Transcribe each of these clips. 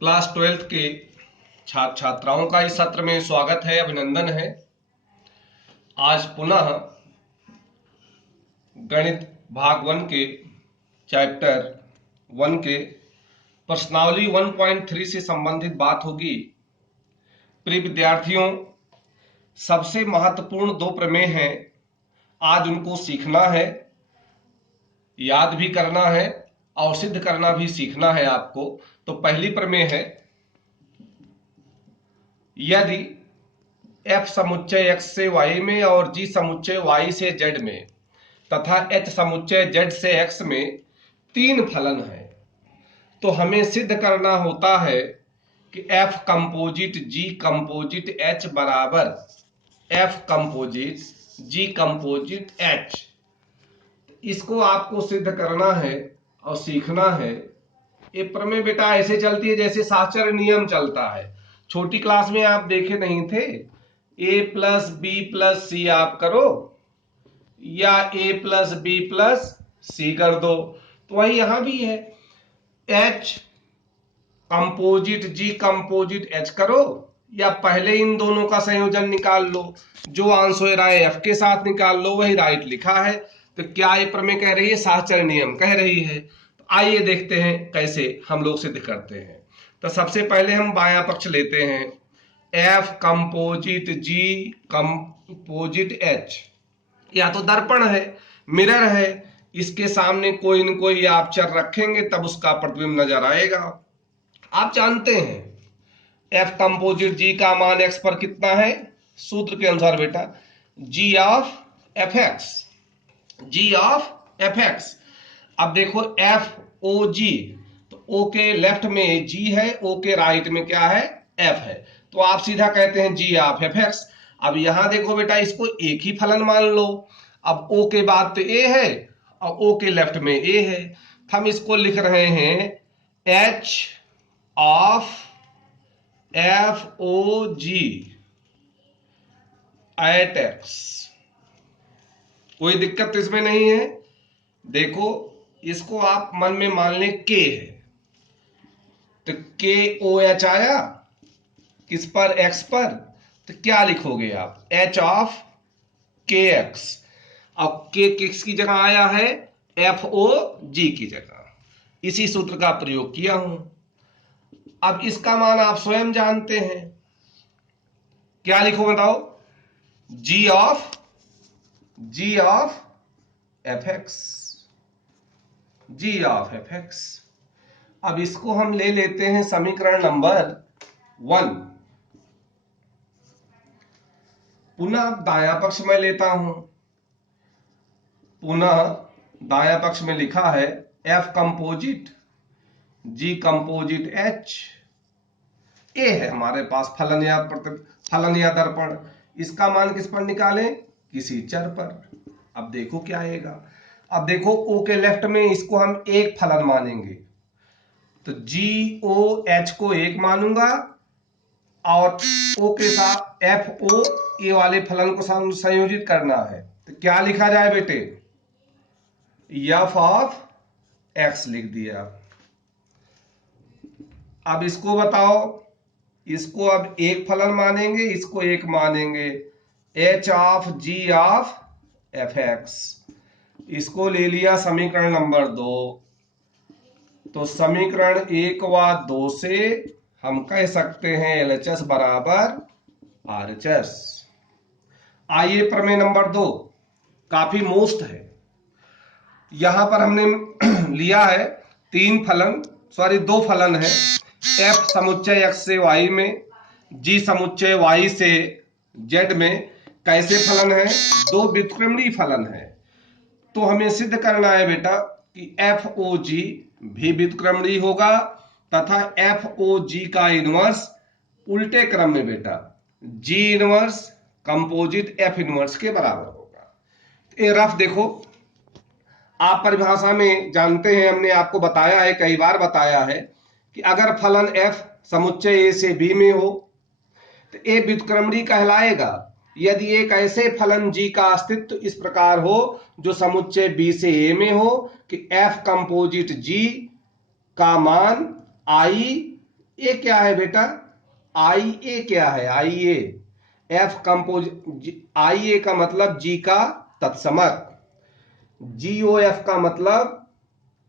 Class 12th के छात्र छात्राओं का इस सत्र में स्वागत है, अभिनंदन है। आज पुनः गणित भाग 1 के चैप्टर 1 के प्रश्नावली 1.3 से संबंधित बात होगी। प्रिय विद्यार्थियों, सबसे महत्वपूर्ण 2 प्रमेय हैं, आज उनको सीखना है, याद भी करना है और सिद्ध करना भी सीखना है आपको। तो पहली प्रमेय है, यदि f समुच्चय x से y में और g समुच्चय y से z में तथा h समुच्चय z से x में 3 फलन है, तो हमें सिद्ध करना होता है कि f composite g composite h बराबर f composite g composite h। इसको आपको सिद्ध करना है और सीखना है। ये प्रमेय बेटा ऐसे चलती है जैसे साहचर्य नियम चलता है। छोटी क्लास में आप देखे नहीं थे, a प्लस बी प्लस सी आप करो या a प्लस बी प्लस सी कर दो, तो वही यहां भी है। h composite g composite h करो या पहले इन दोनों का संयोजन निकाल लो, जो आंसर रहा है f के साथ निकाल लो, वही राइट लिखा है। तो क्या ये प्रमेय कह रही है? साहचर्य नियम कह रही है। तो आइए देखते हैं कैसे हम लोग सिद्ध करते हैं। तो सबसे पहले हम बायां पक्ष लेते हैं, f composite g composite h। या तो दर्पण है, मिरर है, इसके सामने कोई न कोई आप चर रखेंगे तब उसका प्रतिबिंब नजर आएगा। आप जानते हैं f कंपोजिट g का मान x पर कितना है? सूत्र के अनुसार बेटा g of fx, g of fx। अब देखो एफ ओ जी, तो ओ के लेफ्ट में g है, ओ के राइट में क्या है? f है, तो आप सीधा कहते हैं g ऑफ fx। अब यहां देखो बेटा, इसको एक ही फलन मान लो। अब o के बाद तो a है और o के लेफ्ट में a है, हम इसको लिख रहे हैं h of F O G at x। कोई दिक्कत इसमें नहीं है। देखो, इसको आप मन में मान लें k है, तो k ओ एच आया किस पर? x पर। तो क्या लिखोगे आप? h ऑफ के एक्स। अब k किसकी जगह आया है? एफ ओ जी की जगह। इसी सूत्र का प्रयोग किया हूं। अब इसका मान आप स्वयं जानते हैं, क्या लिखो बताओ? g of F x, g of F x. अब इसको हम ले लेते हैं समीकरण नंबर 1। पुनः दायां पक्ष में लेता हूं, पुनः दायां पक्ष में लिखा है f composite g composite h। a है हमारे पास फलन या दर्पण, इसका मान किस पर निकालें? किसी चर पर। अब देखो क्या आएगा। अब देखो o के लेफ्ट में इसको हम एक फलन मानेंगे, तो g o h को एक मानूंगा और o के साथ f o ये वाले फलन को संयोजित करना है। तो क्या लिखा जाए बेटे? f ऑफ x लिख दिया। अब इसको बताओ, इसको अब एक फलन मानेंगे, इसको एक मानेंगे, h of g of F x. इसको ले लिया समीकरण नंबर 2। तो समीकरण 1 व 2 से हम कह सकते हैं LHS बराबर RHS। आइए प्रमेय नंबर 2, काफी मोस्ट है। यहां पर हमने लिया है 2 फलन है, f समुच्चय x से y में, g समुच्चय y से z में। कैसे फलन है? 2 व्युत्क्रमणीय फलन है। तो हमें सिद्ध करना है बेटा कि एफ ओ जी भी व्युत्क्रमणीय होगा तथा एफ ओ जी का इनवर्स उल्टे क्रम में बेटा जी इनवर्स कंपोजिट एफ इनवर्स के बराबर होगा। ये रफ देखो, आप परिभाषा में जानते हैं, हमने आपको बताया है, कई बार बताया है कि अगर फलन f समुच्चय a से b में हो तो a व्युत्क्रमणीय कहलाएगा यदि एक ऐसे फलन g का अस्तित्व इस प्रकार हो जो समुच्चय b से a में हो कि f कंपोजिट g का मान i ए क्या है बेटा, आई ए क्या है, आई ए, एफ कंपोज, आई ए का मतलब जी का तत्समक, जी ओ एफ का मतलब,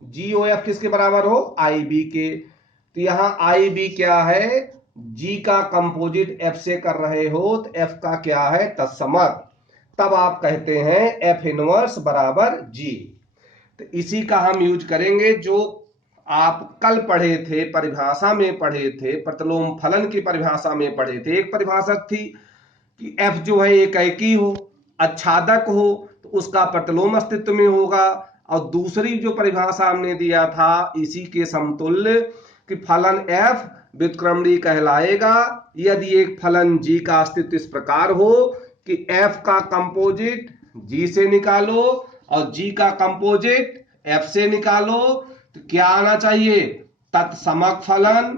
जी ओ एफ किसके बराबर हो, आई बी के। तो यहां आई बी क्या है, जी का कंपोजिट एफ से कर रहे हो तो एफ का क्या है, तत्समक, तब आप कहते हैं एफ इनवर्स बराबर जी। तो इसी का हम यूज करेंगे जो आप कल पढ़े थे, परिभाषा में पढ़े थे, प्रतिलोम फलन की परिभाषा में पढ़े थे। एक परिभाषा थी कि एफ जो है एक एकी हो, आच्छादक हो, तो उसका प्रतिलोम अस्तित्व में होगा। और दूसरी जो परिभाषा हमने दिया था इसी के समतुल्य कि फलन एफ व्युत्क्रमणीय कहलाएगा यदि एक फलन जी का अस्तित्व इस प्रकार हो कि एफ का कंपोजिट जी से निकालो और जी का कंपोजिट एफ से निकालो, तो क्या आना चाहिए, तत्समक फलन,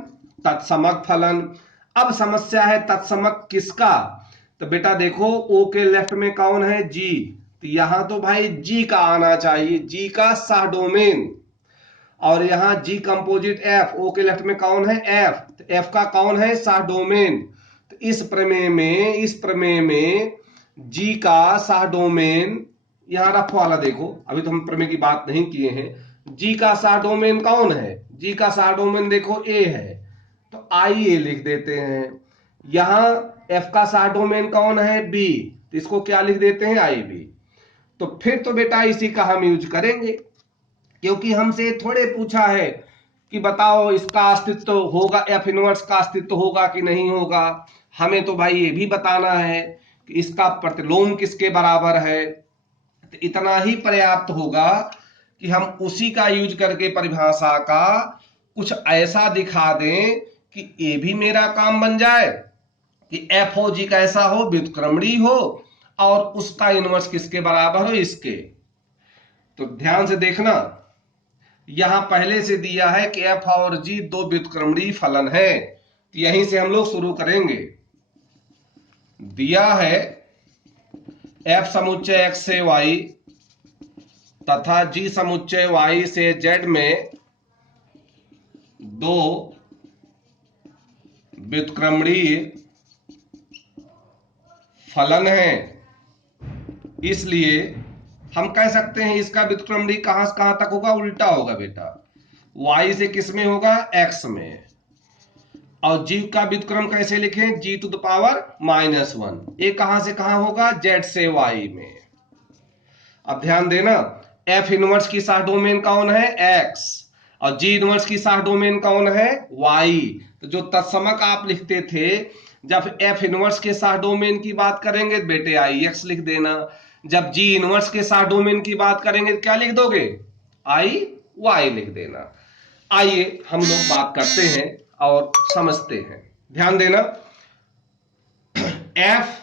तत्समक फलन। अब समस्या है तत्समक किसका, तो बेटा देखो ओ के लेफ्ट में कौन है, जी, तो यहां तो भाई जी का आना चाहिए, जी का सह डोमेन, और यहां जी कंपोजिट एफ, ओ के लेफ्ट में कौन है, एफ, तो एफ का कौन है, सह डोमेन। तो इस प्रमेय में जी का सह डोमेन, यहां रफ वाला देखो, अभी तो हम प्रमेय की बात नहीं किए हैं, जी का सह डोमेन कौन है, जी का सह डोमेन देखो ए है, तो आई ए लिख देते हैं। यहां एफ का सह डोमेन कौन है, बी, तो इसको क्या लिख देते हैं, आई बी। तो फिर तो बेटा इसी का हम यूज करेंगे, क्योंकि हमसे थोड़े पूछा है कि बताओ इसका अस्तित्व होगा, एफ इनवर्स का अस्तित्व होगा कि नहीं होगा, हमें तो भाई ये भी बताना है कि इसका प्रतिलोम किसके बराबर है। तो इतना ही पर्याप्त होगा कि हम उसी का यूज करके परिभाषा का कुछ ऐसा दिखा दें कि ये भी मेरा काम बन जाए कि एफ ओ जी कैसा हो, व्युत्क्रमणीय हो, और उसका इनवर्स किसके बराबर हो, इसके। तो ध्यान से देखना, यहां पहले से दिया है कि एफ और जी दो व्युत्क्रमणीय फलन है, तो यहीं से हम लोग शुरू करेंगे। दिया है एफ समुच्चय एक्स से वाई तथा जी समुच्चय वाई से जेड में दो व्युत्क्रमणीय फलन है, इसलिए हम कह सकते हैं इसका व्युत्क्रमणीय कहां से कहां तक होगा, उल्टा होगा बेटा, y से किस में होगा, x में। और g का व्युत्क्रम कैसे लिखें, g टू द पावर -1, ये कहां से कहां होगा, z से y में। अब ध्यान देना, f इनवर्स की सह डोमेन कौन है, x, और g इनवर्स की सह डोमेन कौन है, y। तो जो तत्समक आप लिखते थे, जब f इनवर्स के सह डोमेन की बात करेंगे बेटे आई एक्स लिख देना, जब जी इनवर्स के साथ डोमेन की बात करेंगे तो क्या लिख दोगे, आई वाई लिख देना। आइए हम लोग बात करते हैं और समझते हैं, ध्यान देना। एफ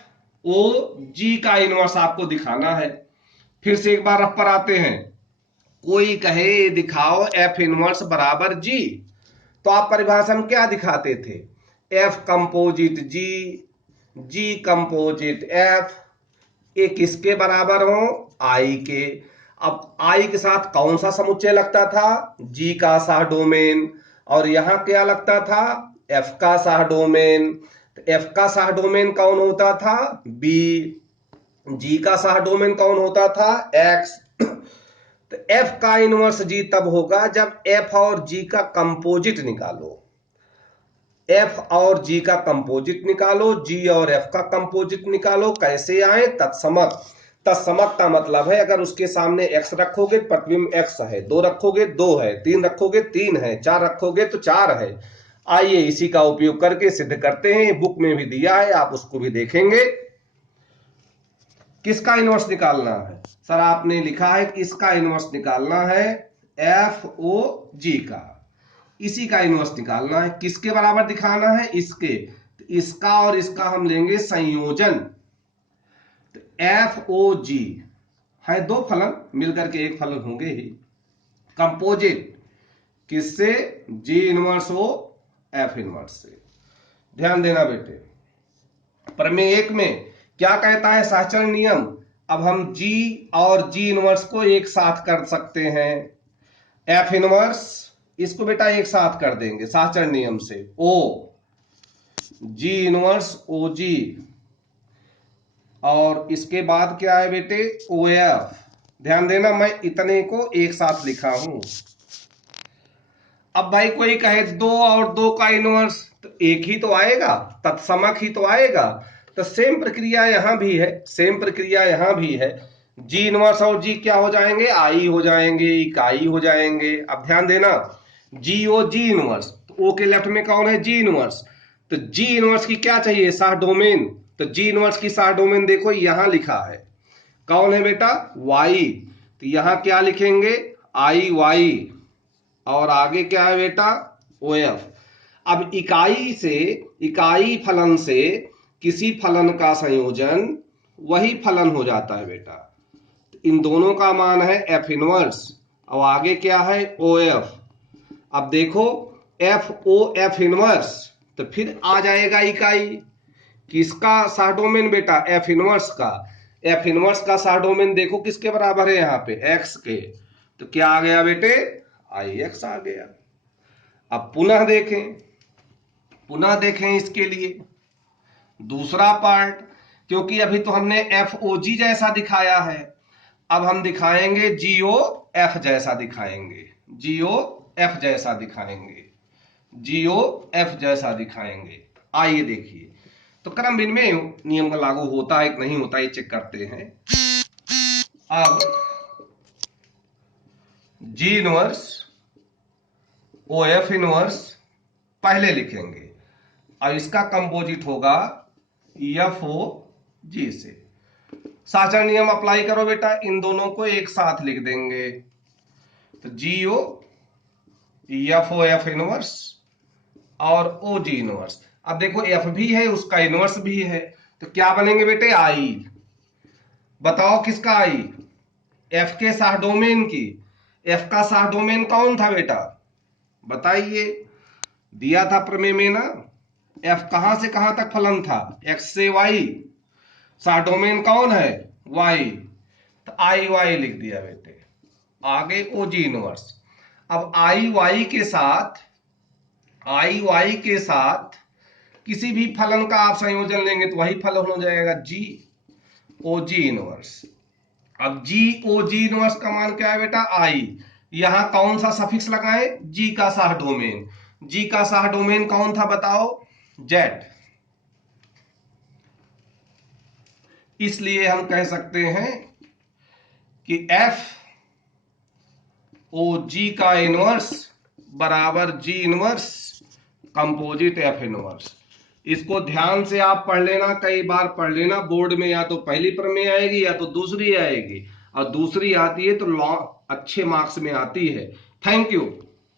ओ जी का इनवर्स आपको दिखाना है। फिर से एक बार रफ पर आते हैं, कोई कहे दिखाओ एफ इनवर्स बराबर जी, तो आप परिभाषा में क्या दिखाते थे, एफ कंपोजिट जी, जी कंपोजिट एफ, ये किसके बराबर हो, आई के। अब आई के साथ कौन सा समुच्चय लगता था, जी का सह डोमेन, और यहां क्या लगता था, एफ का सह डोमेन। तो एफ का सह डोमेन कौन होता था, बी, जी का सह डोमेन कौन होता था, एक्स। तो एफ का इनवर्स जी तब होगा जब एफ और जी का कंपोजिट निकालो, एफ और जी का कंपोजिट निकालो, जी और एफ का कंपोजिट निकालो, कैसे आए, तत्समक। तत्समक का मतलब है अगर उसके सामने एक्स रखोगे प्रतिबिंब एक्स है, दो रखोगे दो है, तीन रखोगे तीन है, चार रखोगे तो चार है। आइए इसी का उपयोग करके सिद्ध करते हैं, बुक में भी दिया है, आप उसको भी देखेंगे। किसका इनवर्स निकालना है, सर आपने लिखा है कि इसका इनवर्स निकालना है, एफ ओ जी का, इसी का इनवर्स निकालना है। किसके बराबर दिखाना है, इसके, तो इसका और इसका हम लेंगे संयोजन, तो एफ ओ जी है दो फलन, मिलकर के एक फलन होंगे ही। कंपोजिट किससे, G inverse O F inverse से। ध्यान देना बेटे, प्रमेय एक में क्या कहता है सहचरण नियम, अब हम जी और जी इनवर्स को एक साथ कर सकते हैं, एफ इनवर्स इसको बेटा एक साथ कर देंगे साहचर्य नियम से, ओ जी इनवर्स ओ जी, और इसके बाद क्या है बेटे ओ एफ। ध्यान देना मैं इतने को एक साथ लिखा हूं। अब भाई कोई कहे 2 और 2 का इनवर्स, तो एक ही तो आएगा, तत्समक ही तो आएगा। तो सेम प्रक्रिया यहां भी है, सेम प्रक्रिया यहां भी है। जी इनवर्स और जी क्या हो जाएंगे, आई हो जाएंगे, इकाई हो जाएंगे। अब ध्यान देना, जी ओ जी इनवर्स, तो ओ के लेफ्ट में कौन है, जी इनवर्स। तो जी इनवर्स की क्या चाहिए, साह डोमेन। तो जी इनवर्स की साह डोमेन देखो यहां लिखा है, कौन है बेटा, वाई। तो यहां क्या लिखेंगे, आई वाई, और आगे क्या है बेटा, ओ एफ। अब इकाई से, इकाई फलन से किसी फलन का संयोजन वही फलन हो जाता है बेटा। इन दोनों का मान है एफ इनवर्स, और आगे क्या है ओ एफ। अब देखो एफ ओ एफ इनवर्स, तो फिर आ जाएगा इकाई। किसका साडोमेन बेटा, एफ इनवर्स का। एफ इनवर्स का साडोमेन देखो किसके बराबर है यहाँ पे, एक्स के। तो क्या आ गया बेटे, आई एक्स आ गया। अब पुनः देखें, पुनः देखें इसके लिए दूसरा पार्ट, क्योंकि अभी तो हमने एफ ओ जी जैसा दिखाया है, अब हम दिखाएंगे जीओ एफ जैसा दिखाएंगे, जीओ एफ जैसा दिखाएंगे, जीओ एफ जैसा दिखाएंगे। आइए देखिए, तो क्रम विनिमय नियम का लागू होता है कि नहीं होता है, ये चेक करते हैं। अब G inverse O F inverse पहले लिखेंगे, और इसका कंपोजिट होगा एफ ओ जी से। साहचर्य नियम अप्लाई करो बेटा, इन दोनों को एक साथ लिख देंगे। तो G O F O F inverse और ओ जी इनवर्स। अब देखो एफ भी है, उसका इनवर्स भी है, तो क्या बनेंगे बेटे, आई। बताओ किसका आई, एफ के साह डोमेन की। एफ का साह डोमेन कौन था बेटा, बताइए, दिया था प्रमेय में ना। एफ कहां से कहां तक फलन था, एक्स से वाई, साह डोमेन कौन है, वाई। तो आई वाई लिख दिया बेटे। आगे ओ जी इनवर्स। अब आई वाई के साथ, आई वाई के साथ किसी भी फलन का आप संयोजन लेंगे तो वही फलन हो जाएगा, जी ओ जी इनवर्स। अब जी ओ जी इनवर्स का मान क्या है बेटा, आई। यहां कौन सा सफिक्स लगाए, जी का साह डोमेन। जी का साह डोमेन कौन था बताओ, जेड। इसलिए हम कह सकते हैं कि एफ ओ जी का इनवर्स बराबर जी इनवर्स कंपोजिट एफ इनवर्स। इसको ध्यान से आप पढ़ लेना, कई बार पढ़ लेना, बोर्ड में या तो पहली प्रमेय आएगी या तो दूसरी आएगी, और दूसरी आती है तो अच्छे मार्क्स में आती है। Thank you.